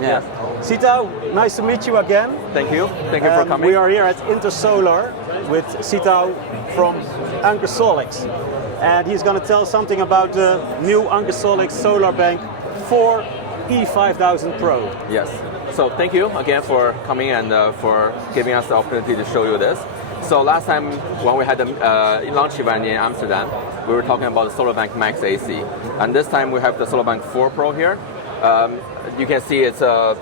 Yeah. Sitao, nice to meet you again. Thank you. Thank you for coming. We are here at InterSolar with Sitao from Anker Solix. And he's going to tell something about the new Anker Solix Solarbank Voor E5000 Pro. Yes. So thank you again for coming and for giving us the opportunity to show you this. So last time when we had the launch event in Amsterdam, we were talking about the Solarbank MAX AC. And this time we have the Solarbank 4 Pro here. You can see it's a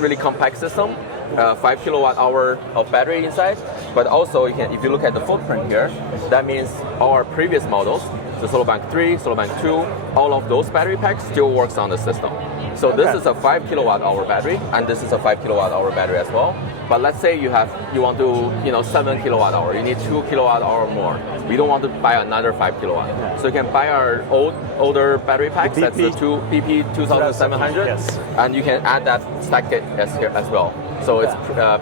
really compact system, 5 kilowatt hour of battery inside. But also, if you look at the footprint here, that means our previous models, the Solarbank 3, Solarbank 2, all of those battery packs still works on the system. So this is a 5 kilowatt hour battery, and this is a 5 kilowatt hour battery as well. But let's say you want to 7 kilowatt hour, you need 2 kilowatt hour more. We don't want to buy another 5 kilowatt. Yeah. So you can buy our older battery packs, that's the BP2700, yes. And you can add that, stack it as well. So it's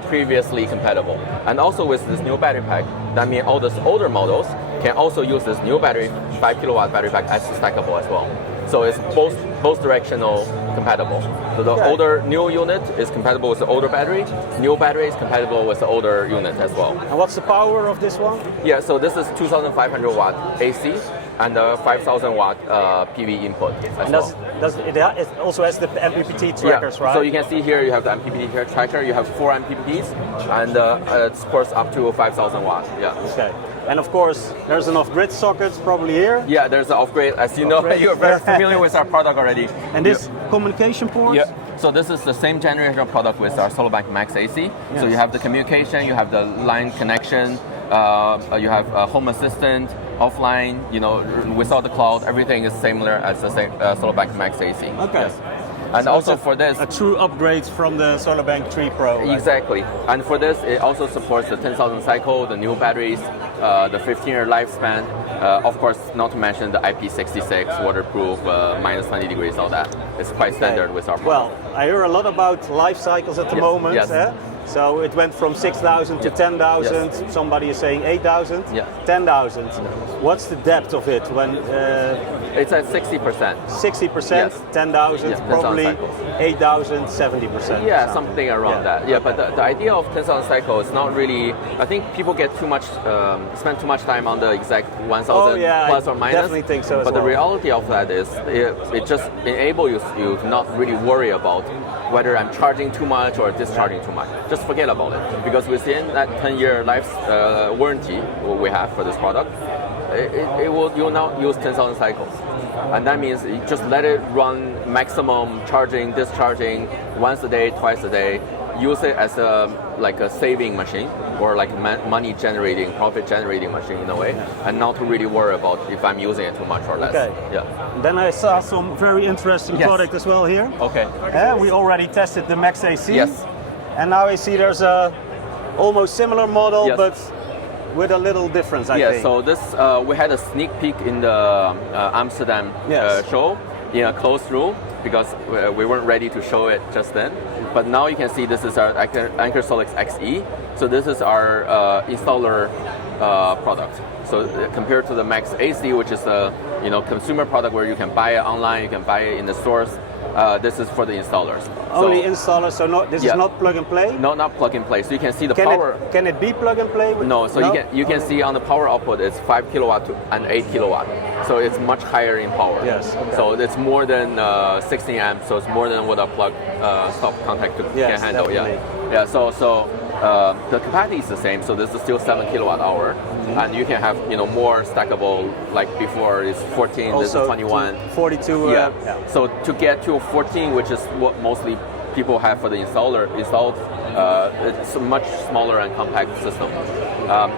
previously compatible. And also with this new battery pack, that means all those older models can also use this new battery, 5 kilowatt battery pack as stackable as well. So it's both directional compatible. So the older new unit is compatible with the older battery. New battery is compatible with the older unit as well. And what's the power of this one? Yeah, so this is 2,500 watt AC and 5,000 watt PV input as well. It also has the MPPT-trackers, right? So you can see here you have the MPPT-tracker, you have 4 MPPTs, and it supports up to 5,000 watt. Yeah. Okay. And of course, there's an off-grid socket probably here. Yeah, there's an off-grid. As you know, you're very familiar with our product already. And this communication port? Yeah. So this is the same generation of product with our Solarbank MAX AC. Yes. So you have the communication, you have the line connection, you have a home assistant, offline, without the cloud, everything is similar as the same Solarbank MAX AC. Okay. Yes. And so also for this, a true upgrade from the Solarbank 3 Pro. Right? Exactly. And for this, it also supports the 10,000 cycle, the new batteries, the 15-year lifespan. Of course, not to mention the IP66, waterproof, minus 20 degrees, all that. It's quite standard with our product. Well, I hear a lot about life cycles at the moment. Yes. So it went from 6,000 to 10,000. Yes. Somebody is saying 8,000. Yeah. 10,000. What's the depth of it when? It's at 60%. 60%, yes. 10,000, yes, probably 8,000, 70%. Yeah, something around that. Yeah, but the idea of 10,000 cycles is not really. I think people get too much, spend too much time on the exact 1,000 plus or minus. Definitely think so. But the reality of that is, it just enables you to not really worry about whether I'm charging too much or discharging too much. Just forget about it, because within that 10-year life warranty we have for this product, you'll now use 10,000 cycles. And that means you just let it run maximum charging, discharging once a day, twice a day. Use it as a saving machine or like money generating, profit generating machine in a way, and not to really worry about if I'm using it too much or less. Okay. Yeah. Then I saw some very interesting product as well here. Okay. We already tested the Max AC. Yes. And now I see there's a almost similar model, yes. but with a little difference, I think. Yeah, so this, we had a sneak peek in the Amsterdam show in a closed room because we weren't ready to show it just then. But now you can see this is our Anker Solix XE. So this is our installer product. So compared to the Max AC, which is a consumer product where you can buy it online, you can buy it in the stores. This is for the installers. Only installers, so this is not plug and play? No, not plug and play. So you can see the power. Can it be plug and play? No, so you can see on the power output it's 5 kilowatt and 8 kilowatt. So it's much higher in power. Yes. Okay. So it's more than 16 amps. So it's more than what a plug stop contact can handle. Definitely. Yeah. So the capacity is the same. So this is still 7 kilowatt hour, and you can have more stackable. Like before, it's 14. Also, this is 21. 42. Yeah. So to get to 14, which is what mostly people have for the installed, it's a much smaller and compact system.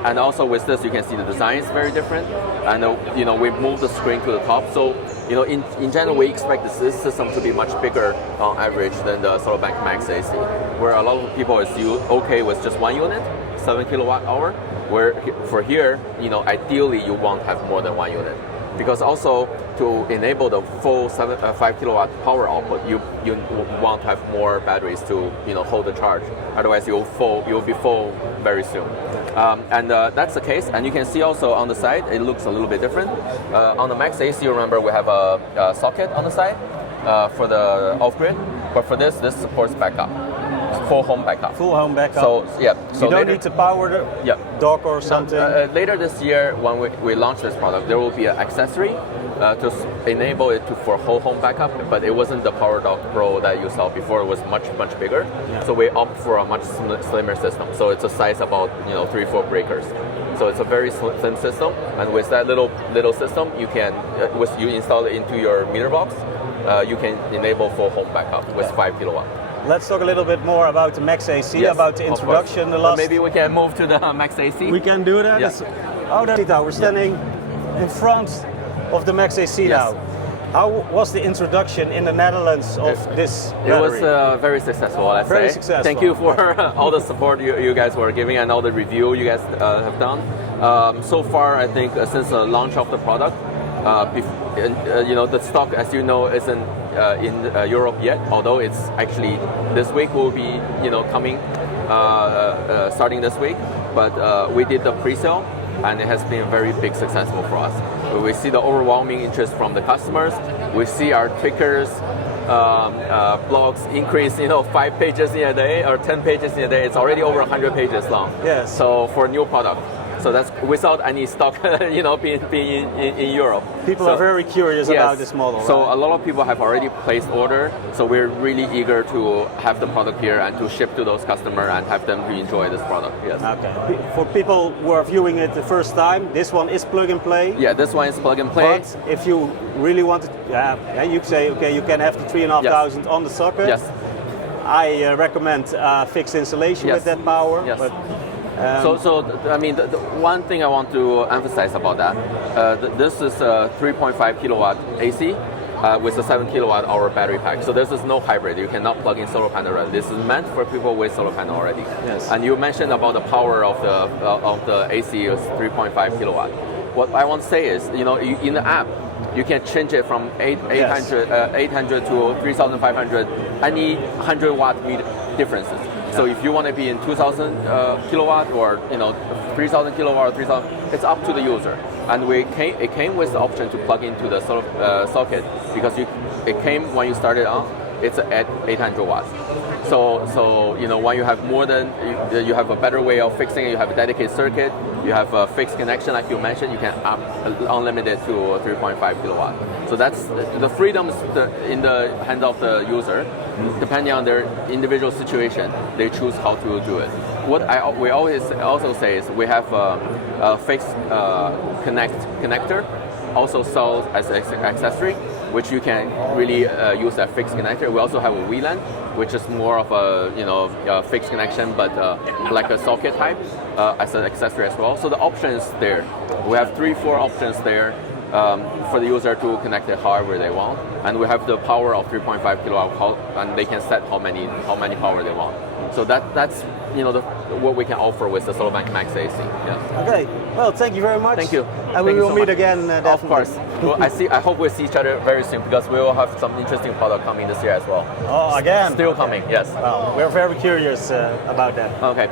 And also with this, you can see the design is very different, and we've moved the screen to the top. So in general, we expect this system to be much bigger on average than the Solarbank MAX AC, where a lot of people is okay with just one unit, 7 kilowatt hour. Where for here, ideally you won't have more than one unit. Because also to enable the full 5 kilowatt power output, you want to have more batteries to hold the charge. Otherwise, you'll be full very soon. And that's the case. And you can see also on the side, it looks a little bit different. On the Max AC, remember we have a socket on the side for the off-grid. But for this supports backup, full home backup. Full home backup. So yeah, so you don't later, need to power the dock or something. Later this year, when we launch this product, there will be an accessory to enable it for whole home backup. But it wasn't the Power Dock Pro that you saw before. It was much bigger. Yeah. So we opt for a much slimmer system. So it's a size about 3-4 breakers. So it's a very slim system, and with that little system, you can you install it into your meter box. You can enable full home backup with 5 kilowatt. Let's talk a little bit more about the MAX AC, yes, about the introduction. The last. Maybe we can move to the MAX AC. We can do that. Yes. Oh, we're standing in front of the MAX AC now. How was the introduction in the Netherlands of this battery? It was very successful, let's say. Very successful. Thank you for all the support you guys were giving and all the review you guys have done. So far, I think since the launch of the product, the stock, as you know, isn't in Europe yet. Although it's actually this week will be coming, starting this week. But we did the pre-sale, and it has been very big successful for us. We see the overwhelming interest from the customers. We see our Twitters, blogs increase, 5 pages in a day or 10 pages in a day. It's already over 100 pages long. Yes. So for a new product. So that's without any stock, being in Europe. People are very curious about this model. So a lot of people have already placed order. So we're really eager to have the product here and to ship to those customers and have them to enjoy this product. Yes. Okay. For people who are viewing it the first time, this one is plug and play. Yeah, this one is plug and play. But if you really want to, you say, okay, you can have the 3,500 on the socket. Yes. I recommend fixed installation with that power. Yes. But, the one thing I want to emphasize about that, this is a 3.5 kilowatt AC with a 7 kilowatt hour battery pack. So this is no hybrid. You cannot plug in solar panel already. This is meant for people with solar panel already. Yes. And you mentioned about the power of the AC is 3.5 kilowatt. What I want to say is, in the app, you can change it from 800 to 3,500, any 100 watt differences. So if you want to be in 2,000 kilowatt or 3,000 kilowatt or 3,000, it's up to the user. And it came with the option to plug into the socket because it came when you started on. It's at 800 watts. So when you have more than you have a better way of fixing it. You have a dedicated circuit. You have a fixed connection, like you mentioned. You can up unlimited to 3.5 kilowatt. So that's the freedom is in the hands of the user. Depending on their individual situation, they choose how to do it. What we always also say is we have a fixed connector, also sold as an accessory, which you can really use that fixed connector. We also have a VLAN, which is more of a fixed connection, but like a socket type as an accessory as well. So the option is there. We have 3-4 options there for the user to connect it however they want, and we have the power of 3.5 kilowatt, and they can set how many power they want. So that's what we can offer with the Solarbank MAX AC. Yeah. Okay. Well, thank you very much. Thank you. And we will meet again. Definitely. Of course. Well, I hope we'll see each other very soon because we will have some interesting product coming this year as well. Oh, again? Still coming. Yes. Well, we're very curious about that. Okay.